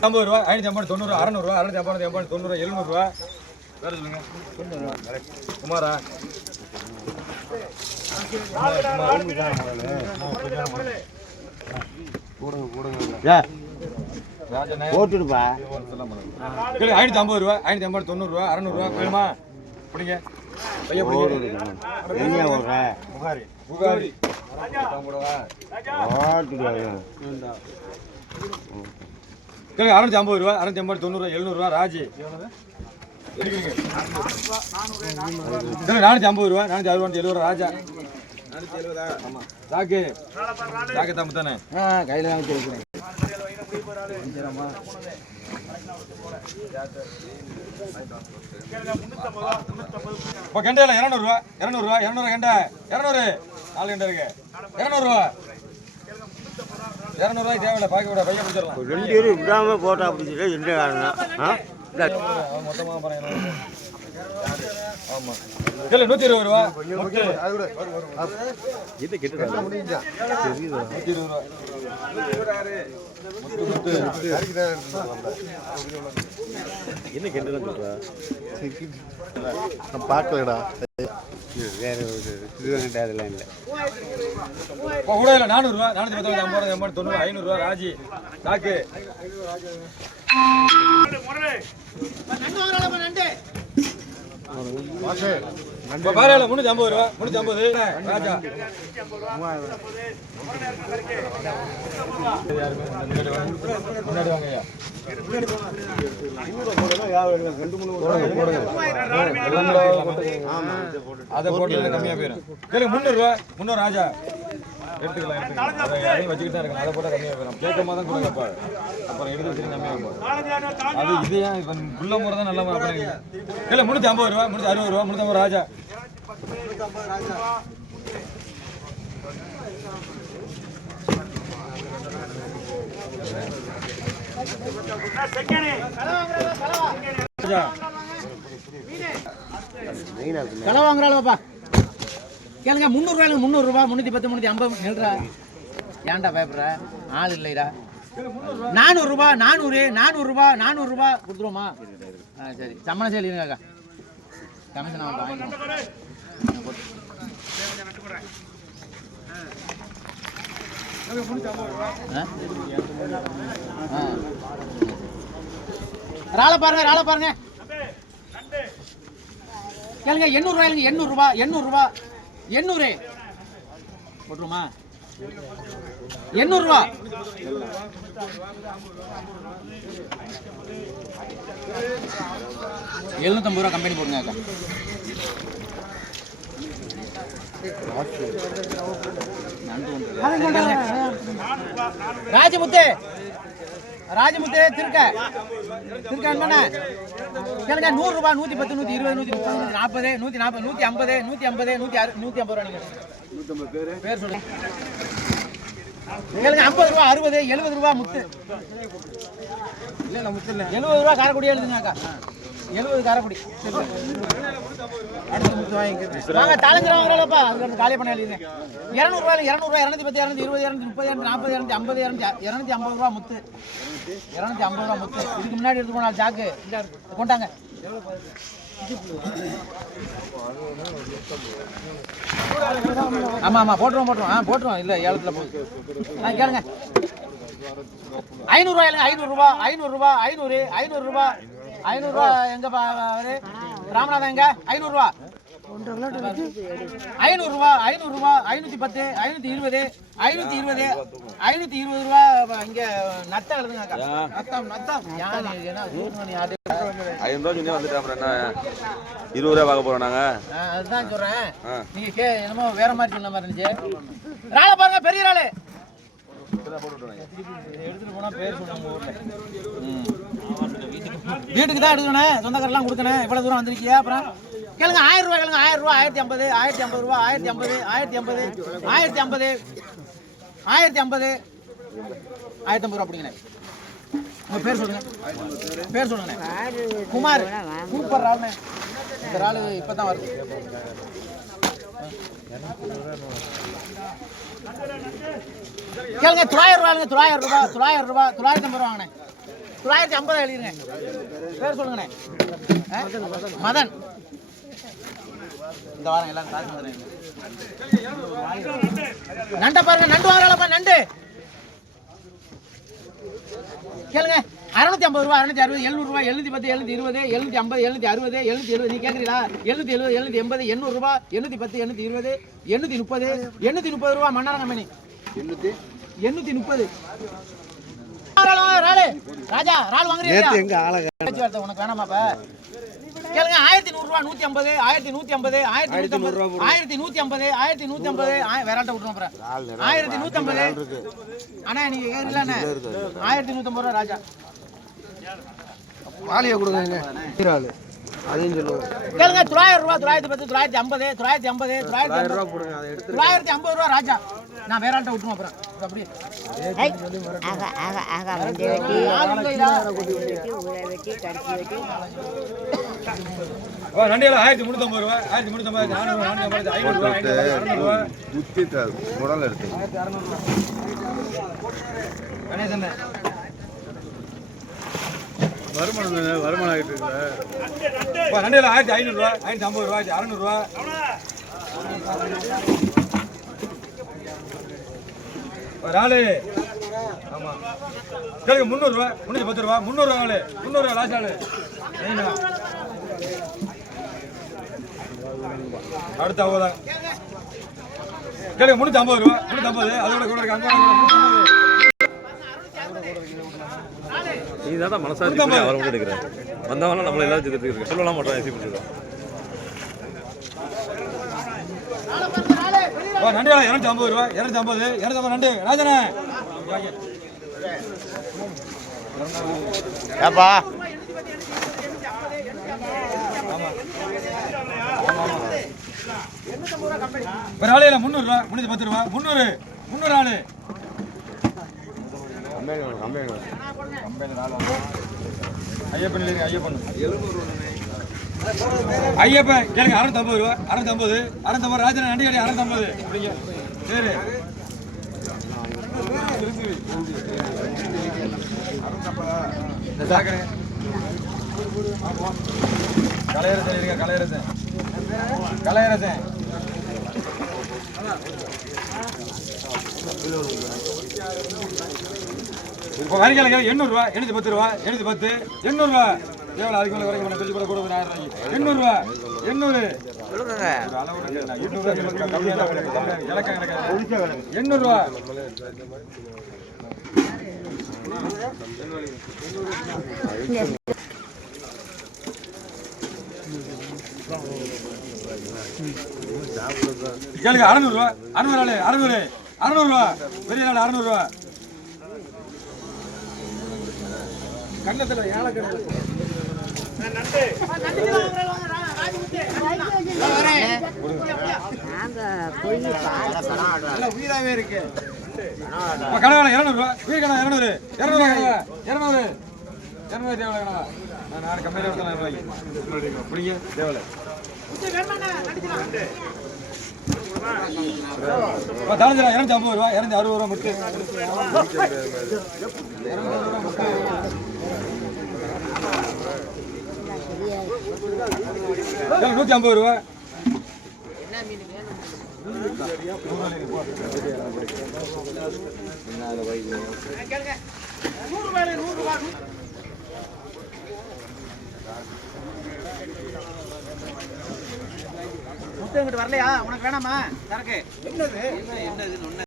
50 ரூபா 550 90 600 ரூபா 650 90 700 ரூபா வேற சொல்லுங்க குமாரா போட்டுடுப்பா 550 ரூபா 550 90 ரூபா 600 ரூபா வேணுமா பிடிங்க பைய பிடிங்க புகாரி புகாரி கேளுங்க 650 ரூபா 650 90 700 ரூபா ராஜி 450 ரூபா 460 70 ராஜா 470 ஆமா சாக்கு சாக்கு தம்பு தானே கையில தான் வச்சிருக்கேன் இப்போ கெண்டையில 200 ரூபா 200 ரூபா 200 கெண்டை 200 4 கெண்டை இருக்கு 200 ரூபா 200 ரூபாய் தேவையில்லை பாக்கி விட பையன் பிடிச்சிடலாம் 2 பேரும் விடாம போட்டா பிடிச்சிட்டு 2 காரணம் மொத்தமாக பாருங்க ஆமா இல்ல 120 ரூபா இது கிட்ட 120 ரூபா என்ன கிட்டதான் சொல்றா நான் பார்க்கலடா வேற இது அதெல்லாம் இல்லை கூட இல்லை 400 ரூபா 450 50 90 500 ரூபா ராஜி சாக்கு பாறையில 350 ரூபா 350 ராஜா முன்னாடி வாங்க ஐயா அதை போட்டு கம்மியா போயிடும் 300 ரூபா 300 ராஜா எடுத்துக்கலாம் அதையும் வச்சுக்கிட்டு தான் இருக்கணும் அதை போட்டால் கம்மியாக போயிடும் கேட்காம தான் கொடுங்கப்பா அப்புறம் எடுத்து வச்சுட்டு கம்மியாக போகும் அது இது ஏன் இப்போ உள்ள முறை தான் நல்லா அப்புறம் இல்லை 350 ரூபா 360 ரூபா 350 ராஜா களை வாங்குறாளப்பா கேளுங்க 300 ரூபாய் 300 ரூபா 310 350 நில்றா ஏன்டா பயப்படுற ஆள் இல்லைடா 400 ரூபா 400 ரூபா 400 ரூபா கொடுத்துருவோமா சரி சம்மணம் செய்யலீங்கக்கா கமிஷன் வாங்கிக்கணும் ராளை பாருங்க கேளுங்க 800 ரூபாய் 800 ரூபா 800 போட்டுருமா 800 ரூபா 750 ரூபா கம்பெனி போடுங்க அக்கா ராஜமுத்து திருக்க என்ன கேளுங்க 100 ரூபா 110 120 130 140 140 150 150 ரூபா பேர் சொல்லுங்க கேளுங்க 50 ரூபா 60 70 ரூபா முத்து இல்ல முத்து இல்ல 70 ரூபா காரக்குடி எழுதுங்கக்கா 70 காரக்குடி வாங்க தாளங்கிறவங்களப்பா அதுல காலி பண்ண எழுதுங்க 200 ரூபாய் 210 220 230 240 250 250 ரூபா முத்து 250 ரூபா முத்து இதுக்கு முன்னாடி எடுத்து போனா சாக்கு கொண்டாங்க ஆமா போட்டுருவோம் இல்ல ஏலத்துல போகுது கேளுங்க 500 ரூபாய் 500 ரூபா 500 ரூபா எங்க ராமநாதன் எங்க 500 ரூபா 500 ரூபா 510 520 520 ரூபா இங்க நத்தம் எழுதுங்க நத்தம் 500 ரூபா வந்துட்டு அப்புறம் என்ன 20 ரூபா பார்க்க போறோம் நாங்க அதுதான் சொல்றேன் நீங்க என்னமோ வேற மாதிரி சொன்ன மாதிரி இருந்துச்சு ராளை பாருங்க பெரிய ராளு எடுத்துட்டு போனா பேர் சொன்னாங்க வீட்டுக்கு தான் எடுக்கணும் சொந்தக்காரெல்லாம் கொடுக்கணும் இவ்வளவு தூரம் வந்திருக்கியா அப்புறம் கேளுங்க 1000 ரூபாய் கேளுங்க 1000 ரூபாய் 1050 ரூபா 1050 ரூபா அப்படிங்கண்ணே உங்க பேர் சொல்லுங்க குமார் சூப்பர் ஆளுண்ணே இந்த ஆளு இப்பதான் வருது கேளுங்க 900 ரூபாய்ங்க 900 ரூபாய் 900 ரூபாய் 950 ரூபாங்கண்ணே 950 எழுதிருங்க பேர் சொல்லுங்கண்ணே மதன் இந்த வாரம் எல்லாரும் காசு மதன் நண்டை பாருங்க நண்டு வாங்குறாளப்பா நண்டு கேளுங்க 650 ரூபாய் 660 700 ரூபாய் 710 720 750 760 770 நீ கேக்குறீங்களா 770 780 800 ரூபாய் 810 820 830 ரூபாய் மண்ணார கம்பெனி 830 ராஜா ரால் வாங்குறீங்களா எங்க ஆளை உனக்கு வேணாமாப்பா கேளுங்க 1100 ரூபாய் 150 1150 1150 1150 வேறாட்ட விட்டுறோம் அப்புறம் 1150 அண்ணா நீங்க கேக்குறீங்களா அண்ணா 1150 ரூபாய் ராஜா வாலியை கொடுங்க அதையும் சொல்லுவோம் கேளுங்க 900 ரூபாய் 910 950 950 950 போடுங்க அதை எடுத்து 950 ரூபாய் ராஜா நான் வேறாட்ட விட்டுறோம் அப்புறம் அப்படியே நண்டியெல்லாம் 1350 ரூபாய் 1350 400 450 500 ரூபாய் புத்தி முடல் எடுத்து கணேசன் வருமானம் ஆகிட்டு இருக்குல்ல நண்டியெல்லாம் 1500 ரூபாய் 550 ரூபாய் 600 ரூபாய் ராலு ஆமா கேளுங்க 300 ரூபாய் 310 ரூபாய் 300 ரூபாய் ராலு 300 ரூபாய் லாஸ்ட் ஆளு அடுத்த அவ்வளோதான் கேளுங்க 350 ரூபாய் 350 அதோட கூட இருக்கு அங்க நீ தான் மனசாட்சி அவரை மட்டும் எடுக்கிறேன் வந்தவங்க நம்மள எல்லாரும் சேர்த்துட்டு இருக்கு சொல்லலாம் மாட்டோம் ஏசி பிடிச்சிருக்கோம் நண்டியா 250 ரூபாய் 250 250 நண்டு ராஜனே ஏப்பா ஒரு ஆளு 300 ரூபாய் 310 ரூபாய் 300 ஆளு ஐயப்பன் இல்லைங்க ஐயப்பன் கேளுங்க 650 ரூபாய் 650 ராஜன் நண்டி கடை 650 அப்படிங்க சரி கலையரசன் இருக்க கலையரசன் இப்போ வரைக்கும் 800 ரூபாய் 810 ரூபாய் 810 800 ரூபாய் எவ்வளோ அதுக்கு மேலே வரைக்கும் பிரிச்சு கூட கொடுக்குது 1000 ரூபாய்க்கு 800 ரூபாய் 800 800 ரூபாய் கேளுங்க 600 ரூபாய் 600 ரூபாய் பெரிய நாள் 600 ரூபாய் கண்ணத்துல ஏழக்கடை உயிராவே இருக்கு கடை 200 ரூபாய் உயிர் கடை 200 200 தேவை நான் கம்மியாக எடுத்தேன் பிடிங்க தேவை தாழ்ந்துடா 250 ரூபாய் 260 ரூபாய் முட்டு 150 ரூபாய் முத்து இங்கிட்டு வரலையா உனக்கு வேணாமா சரக்கு என்னது